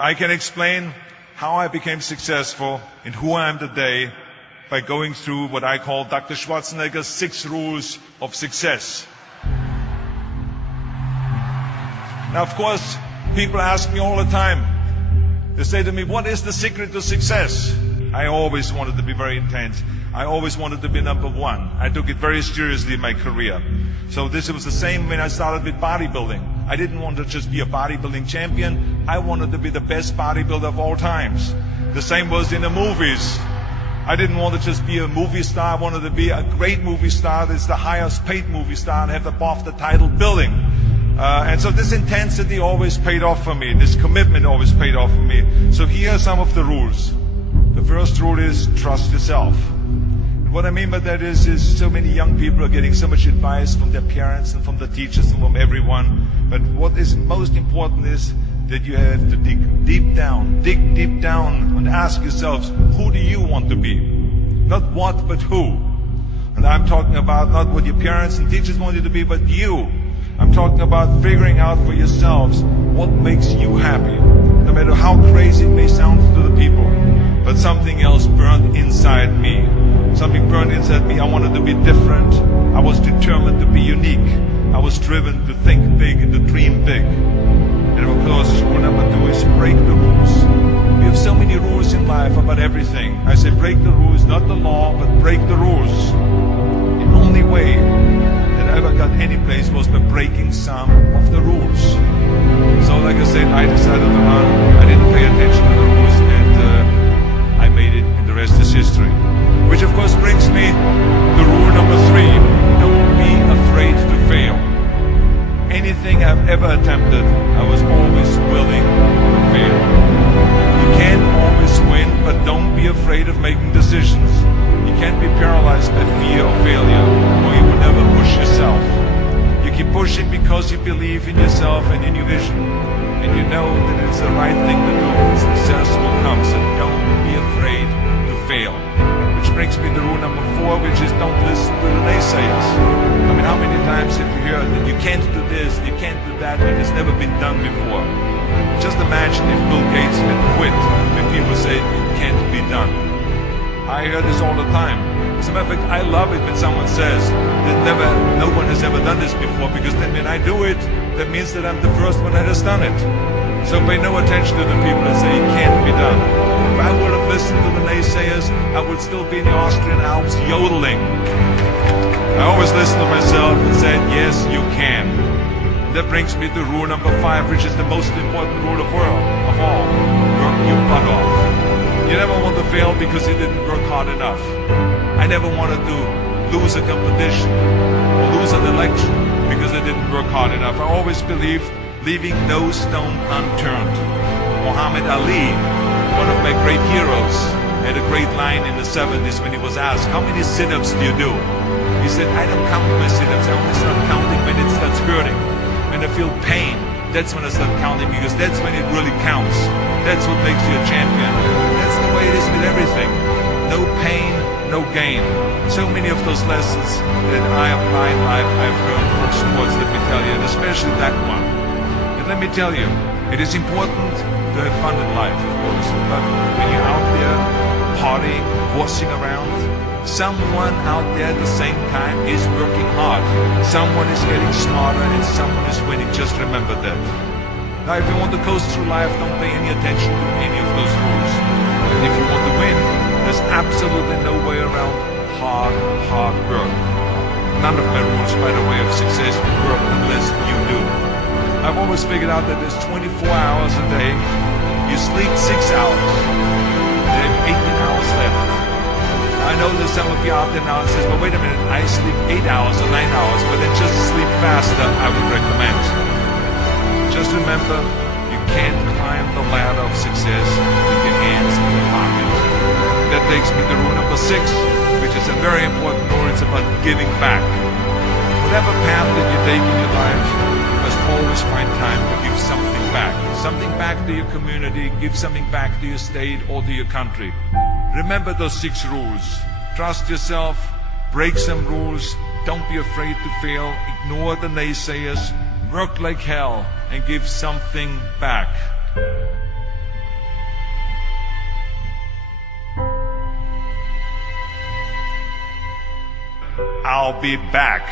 I can explain how I became successful and who I am today by going through what I call Dr. Schwarzenegger's 6 rules of success. Now, of course, people ask me all the time. They say to me, what is the secret to success? I always wanted to be very intense. I always wanted to be number one. I took it very seriously in my career. So this was the same when I started with bodybuilding. I didn't want to just be a bodybuilding champion. I wanted to be the best bodybuilder of all times. The same was in the movies. I didn't want to just be a movie star. I wanted to be a great movie star that's the highest paid movie star and have the BAFTA title billing. And so this intensity always paid off for me. This commitment always paid off for me. So here are some of the rules. The first rule is trust yourself. What I mean by that is so many young people are getting so much advice from their parents and from the teachers and from everyone. But what is most important is that you have to dig deep down and ask yourselves, who do you want to be? Not what, but who. And I'm talking about not what your parents and teachers want you to be, but you. I'm talking about figuring out for yourselves what makes you happy. No matter how crazy it may sound to the people, but something else burned inside me. Something burned inside me. I wanted to be different. I was determined to be unique. I was driven to think big and to dream big. And of course, rule number 2 is break the rules. We have so many rules in life about everything. I say break the rules, not the law, but break the rules. The only way that I ever got any place was by breaking some of the rules. So like I said, I decided to run. I didn't pay attention to the rules, and I made it, and the rest is history. Which of course brings me to rule number 3. Don't be afraid to fail. Anything I've ever attempted, I was always willing to fail. You can't always win, but don't be afraid of making decisions. You can't be paralyzed by fear of failure, or you will never push yourself. You keep pushing because you believe in yourself and in your vision, and you know that it's the right thing to do. Success will come, so don't be afraid to fail. Which brings me to rule number 4, which is don't listen to the naysayers. I mean, how many times have you heard that you can't do this, you can't do that, and it's never been done before? Just imagine if Bill Gates had quit when people say it can't be done. I hear this all the time. As a matter of fact, I love it when someone says that no one has ever done this before, because then when I do it, that means that I'm the first one that has done it. So pay no attention to the people that say it can't be done. If I would have listened to the naysayers, I would still be in the Austrian Alps yodeling. I always listened to myself and said, yes, you can. And that brings me to rule number 5, which is the most important rule of all. Work your butt off. You never want to fail because you didn't work hard enough. I never wanted to lose a competition or lose an election because I didn't work hard enough. I always believed leaving no stone unturned. Muhammad Ali, one of my great heroes, had a great line in the 70s when he was asked, how many sit-ups do you do? He said, I don't count my sit-ups. I only start counting when it starts hurting. When I feel pain, that's when I start counting, because that's when it really counts. That's what makes you a champion. That's the way it is with everything. No pain, no gain. So many of those lessons that I apply in life, I've learned from sports, let me tell you, and especially that one. And let me tell you, it is important to have fun in life, of course, but when you're out there partying, horsing around, someone out there at the same time is working hard. Someone is getting smarter and someone is winning. Just remember that. Now, if you want to coast through life, don't pay any attention to any of those rules. And if you want to win, there's absolutely no way around hard work. None of my rules, by the way, of success will work unless you do. I've always figured out that there's 24 hours a day. You sleep 6 hours. You have 18 hours left. I know there's some of you out there now that says, well, wait a minute, I sleep 8 hours or 9 hours, but then just sleep faster, I would recommend. Just remember, you can't climb the ladder of success with your hands in your pocket. That takes me to rule number 6, which is a very important rule. It's about giving back. Whatever path that you take in your life, you must always find time to give something back. Something back to your community, give something back to your state or to your country. Remember those 6 rules. Trust yourself, break some rules, don't be afraid to fail, ignore the naysayers, work like hell, and give something back. I'll be back.